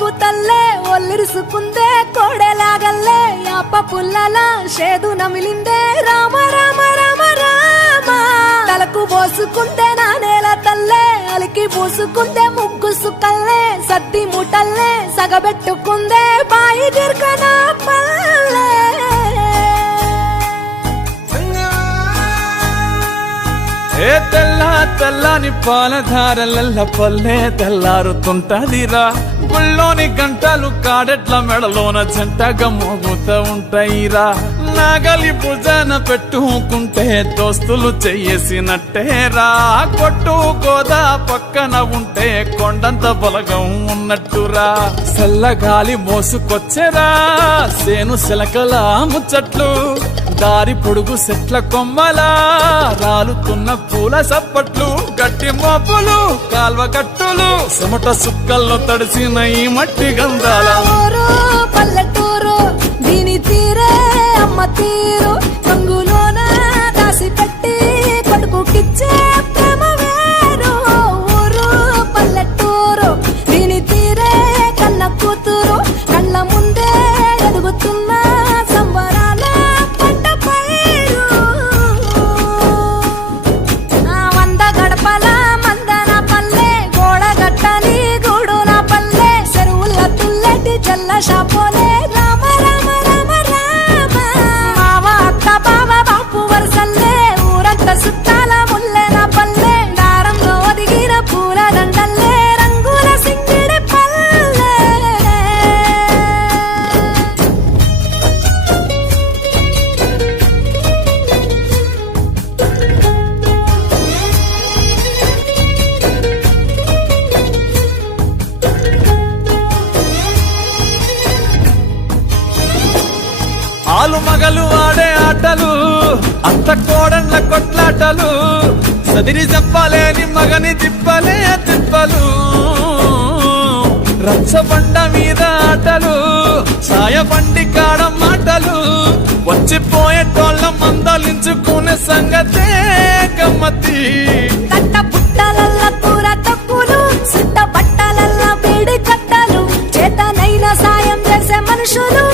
కూతల్లే ఒల్లిరుసుకుందే కోడెలాగల్లే యాప పుల్లల షేదు నమిలిందే రామ రామ రామ రామ తలకు పోసుకుందే నా నేల తల్లే అలికి పూసుకుందే ముగ్గు సుక్కల్లే సద్ది ముటల్లే సగబెట్టుకుందే బాయి దిర్కన పల్లె ఏ తెల్ల తెల్లని పాలధారలల్ల పల్లె తెల్లారుతుంటదిరా గుళ్ళోని గంటలు కాడెట్ల మెడలోన జంటగా మోగుతూ ఉంటాయిరా నాగలి భుజాన పెట్టుకుంటే దోస్తులు చెయ్యేసినట్టేరా కొట్టు గోదా పక్కన ఉంటే కొండంత బలగం ఉన్నట్టురా చల్లగాలి మోసుకొచ్చెరా సేను శిలకల ముచ్చట్లు దారి పొడుగు చెట్ల కొమ్మలా రాలుతున్న పూల సప్పట్లు గట్టి మోపులు కాల్వ కట్టులు చెమట సుక్కల్లో తడిసిన ఈ మట్టి గంధాల పల్లెటూరు దీని తీరే అమ్మ తీరు కంగులోన దాసి పెట్టి కొడుకుకిచ్చే ప్రేమ వేరు ఊరు పల్లెటూరు దీని తీరే కన్న కూతురు కళ్ళ ముందే ఎదుగుతున్న సంబరాల పంట పైరు వంద గడపల మందన పల్లె గోడ గట్టని గూడు నా పల్లె చెరువుల తుల్లటి జల్ల షాపోలే రామ రామ రామ రామ మావ అక్క బావ బాపు వరసల్లే ఊరంత సుట్టాల ముల్లె నా పల్లె దారంలో ఒదిగిన పూల దండల్లే రంగుల సింగిడి పల్లె ఆలు మగలు ఆడే ఆటలు అత్త కోడళ్ళ కొట్లాటలు సదిరి చెప్పలేని మగని తిప్పలే తిప్పలు రచ్చబండ మీద ఆటలు ఛాయబండి కాడ మాటలు వచ్చిపోయేటోళ్ళ మందలించుకునే సంగతే గమ్మతి కట్ట పుట్టలల్ల కూర తక్కులు సుట్ట బట్టలల్ల వేడి కట్టలు చేతనైన సాయం చేసే మనుషులు